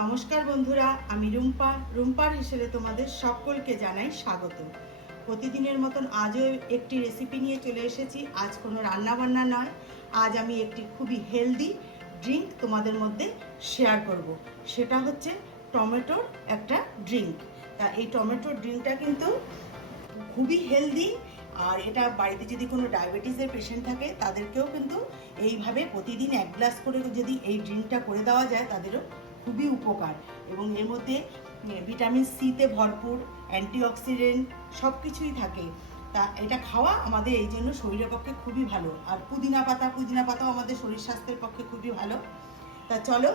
নমস্কার বন্ধুরা, আমি রুম্পার হিসেবে তোমাদের সকলকে জানাই স্বাগত। প্রতিদিনের মতন আজও একটি রেসিপি নিয়ে চলে এসেছি। আজ কোনো রান্না বান্না নয়, আজ আমি একটি খুবই হেলদি ড্রিঙ্ক তোমাদের মধ্যে শেয়ার করব। সেটা হচ্ছে টমেটোর একটা ড্রিঙ্ক। তা এই টমেটোর ড্রিঙ্কটা কিন্তু খুবই হেলদি, আর এটা বাড়িতে যদি কোনো ডায়াবেটিসের পেশেন্ট থাকে তাদেরকেও কিন্তু এইভাবে প্রতিদিন 1 গ্লাস করে যদি এই ড্রিঙ্কটা করে দেওয়া যায় তাদেরও খুবই উপকার। এবং এর মধ্যে ভিটামিন সিতে ভরপুর, অ্যান্টিঅক্সিডেন্ট সব কিছুই থাকে। তা এটা খাওয়া আমাদের এই জন্য শরীরের পক্ষে খুবই ভালো। আর পুদিনা পাতাও আমাদের শরীর স্বাস্থ্যের পক্ষে খুবই ভালো। তা চলো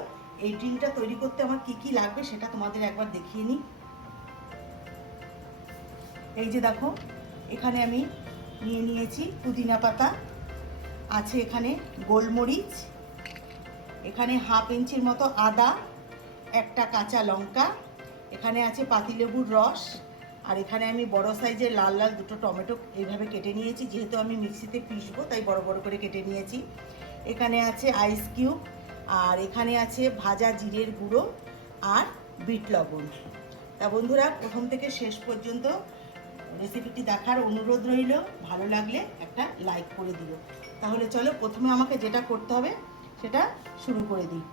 এই ড্রিঙ্কটা তৈরি করতে আমার কি কি লাগবে সেটা তোমাদের একবার দেখিয়ে নিই। এই যে দেখো, এখানে আমি নিয়ে নিয়েছি পুদিনা পাতা, আছে এখানে গোলমরিচ, এখানে 1/2 ইঞ্চির মতো আদা, একটা কাঁচা লঙ্কা, এখানে আছে পাতিলেবুর রস, আর এখানে আমি বড় সাইজের লাল লাল দুটো টমেটো এইভাবে কেটে নিয়েছি। যেহেতু আমি মিক্সিতে পিষবো তাই বড় বড় করে কেটে নিয়েছি। এখানে আছে আইস কিউব, আর এখানে আছে ভাজা জিরের গুঁড়ো আর বিট লবণ। তা বন্ধুরা, প্রথম থেকে শেষ পর্যন্ত রেসিপিটি দেখার অনুরোধ রইল। ভালো লাগলে একটা লাইক করে দিও। তাহলে চলো প্রথমে আমাকে যেটা করতে হবে সেটা শুরু করে দিই।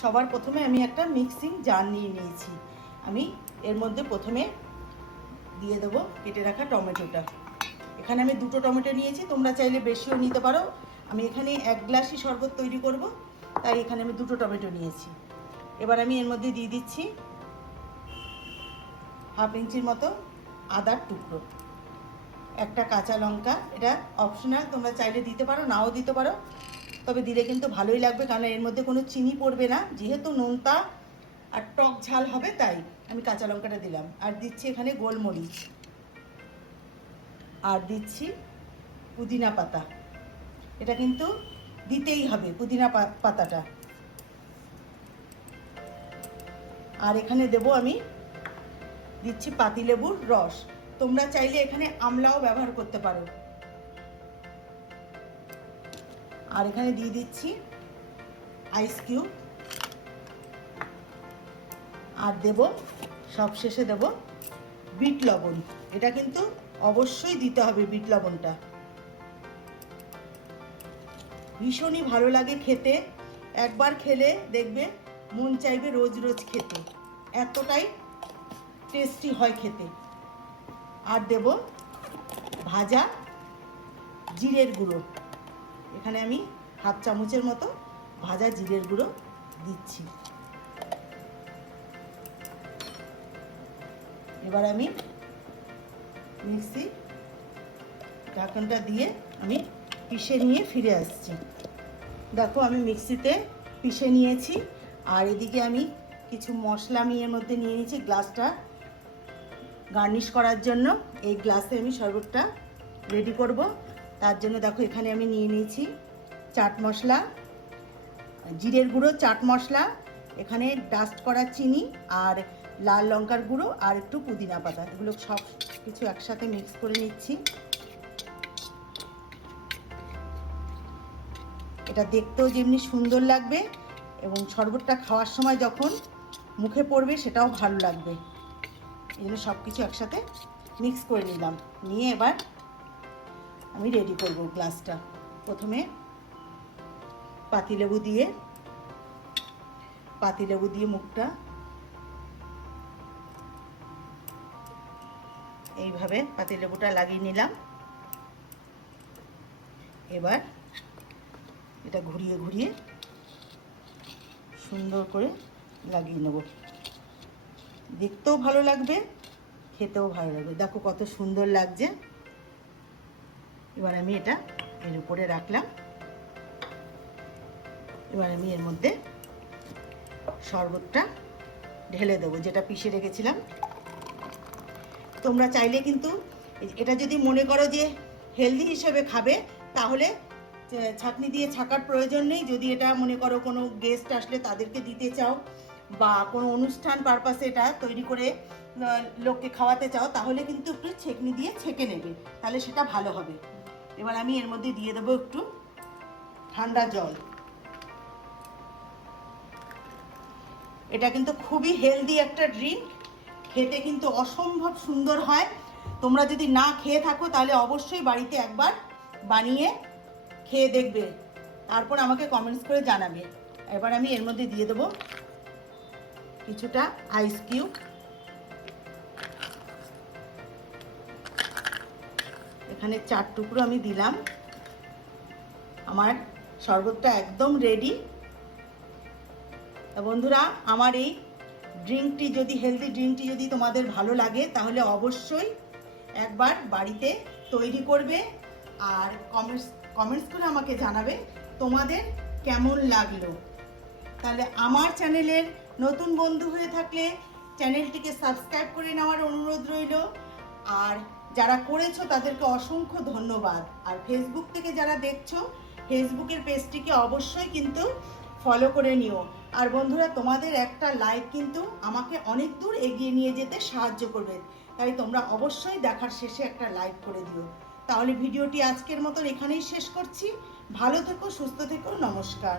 সবার প্রথমে আমি একটা মিক্সিং জার নিয়ে নিয়েছি। আমি এর মধ্যে প্রথমে দিয়ে দেবো কেটে রাখা টমেটোটা। এখানে আমি 2টো টমেটো নিয়েছি, তোমরা চাইলে বেশিও নিতে পারো। আমি এখানে 1 গ্লাসই শরবত তৈরি করব, তাই এখানে আমি 2টো টমেটো নিয়েছি। এবার আমি এর মধ্যে দিয়ে দিচ্ছি 1/2 ইঞ্চির মতো আদার টুকরো, একটা কাঁচা লঙ্কা। এটা অপশনাল, তোমরা চাইলে দিতে পারো, নাও দিতে পারো, তবে দিলে কিন্তু ভালোই লাগবে, কারণ এর মধ্যে কোনো চিনি পড়বে না। যেহেতু নোনতা আর টক ঝাল হবে তাই আমি কাঁচা লঙ্কাটা দিলাম। আর দিচ্ছি এখানে গোলমরিচ, আর দিচ্ছি পুদিনা পাতা। এটা কিন্তু দিতেই হবে পুদিনা পাতাটা। আর এখানে দেবো আমি দিচ্ছি পাতিলেবুর রস। তোমরা চাইলে এখানে আমলাও ব্যবহার করতে পারো। আর এখানে দিয়ে দিচ্ছি আইস কিউব, আর দেব সবশেষে দেব বিট লবণ। এটা কিন্তু অবশ্যই দিতে হবে, বিট লবণটা ভীষণই ভালো লাগে খেতে। একবার খেলে দেখবে মন চাইবে রোজ রোজ খেতে, এতটাই টেস্টি হয় খেতে। আর দেব ভাজা জিরের গুঁড়ো। এখানে আমি 1/2 চামচের মতো ভাজা জিরের গুঁড়ো দিচ্ছি। এবার আমি মিক্সি ঢাকনটা দিয়ে আমি পিষে নিয়ে ফিরে আসছি। দেখো, আমি মিক্সিতে পিষে নিয়েছি। আর এদিকে আমি কিছু মশলা আমি এর মধ্যে নিয়ে নিয়েছি গ্লাসটা গার্নিশ করার জন্য। এই গ্লাসে আমি শরবতটা রেডি করব। তার জন্য দেখো, এখানে আমি নিয়ে নিয়েছি চাট মশলা, জিরের গুঁড়ো, চাট মশলা, এখানে ডাস্ট করা চিনি, আর লাল লঙ্কার গুঁড়ো, আর একটু পুদিনা পাতা। এগুলো সব কিছু একসাথে মিক্স করে নিচ্ছি। এটা দেখতেও যেমনি সুন্দর লাগবে এবং শরবতটা খাওয়ার সময় যখন মুখে পড়বে সেটাও ভালো লাগবে। এই জন্য সব কিছু একসাথে মিক্স করে নিলাম। নিয়ে এবার আমি রেডি করব গ্লাসটা। প্রথমে পাতিলেবু দিয়ে মুখটা এইভাবে পাতিলেবুটা লাগিয়ে নিলাম। এবার এটা ঘুরিয়ে ঘুরিয়ে সুন্দর করে লাগিয়ে নেব। দেখতেও ভালো লাগবে, খেতেও ভালো লাগবে। দেখো কত সুন্দর লাগছে। এবার আমি এটা এর উপরে রাখলাম। এবার আমি এর মধ্যে শরবতটা ঢেলে দেবো, যেটা পিষে রেখেছিলাম। তোমরা চাইলে কিন্তু এটা যদি মনে করো যে হেলদি হিসেবে খাবে, তাহলে ছাঁকনি দিয়ে ছাকার প্রয়োজন নেই। যদি এটা মনে করো কোনো গেস্ট আসলে তাদেরকে দিতে চাও, বা কোনো অনুষ্ঠান পারপাসে এটা তৈরি করে লোককে খাওয়াতে চাও, তাহলে কিন্তু একটু ছেঁকনি দিয়ে ছেঁকে নেবে, তাহলে সেটা ভালো হবে। এবার আমি এর মধ্যে দিয়ে দেবো একটু ঠান্ডা জল। এটা কিন্তু খুবই হেলদি একটা ড্রিঙ্ক, খেতে কিন্তু অসম্ভব সুন্দর হয়। তোমরা যদি না খেয়ে থাকো তাহলে অবশ্যই বাড়িতে একবার বানিয়ে খেয়ে দেখবে, তারপর আমাকে কমেন্টস করে জানাবে। এবার আমি এর মধ্যে দিয়ে দেবো কিছুটা আইস কিউব। এখানে 4 টুকরো আমি দিলাম। আমার শরবতটা একদম রেডি। তা বন্ধুরা, আমার এই ড্রিঙ্কটি যদি হেলদি ড্রিঙ্কটি যদি তোমাদের ভালো লাগে তাহলে অবশ্যই একবার বাড়িতে তৈরি করবে আর কমেন্টস করে আমাকে জানাবে তোমাদের কেমন লাগলো। তাহলে আমার চ্যানেলের নতুন বন্ধু হয়ে থাকলে চ্যানেলটিকে সাবস্ক্রাইব করে নেওয়ার অনুরোধ রইল। আর যারা করেছো তাদেরকে অসংখ্য ধন্যবাদ। আর ফেসবুক থেকে যারা দেখছো ফেসবুকের পেজটিকে অবশ্যই কিন্তু ফলো করে নিও। আর বন্ধুরা, তোমাদের একটা লাইক কিন্তু আমাকে অনেক দূর এগিয়ে নিয়ে যেতে সাহায্য করবে, তাই তোমরা অবশ্যই দেখার শেষে একটা লাইক করে দিও। তাহলে ভিডিওটি আজকের মতন এখানেই শেষ করছি। ভালো থেকো, সুস্থ থেকো, নমস্কার।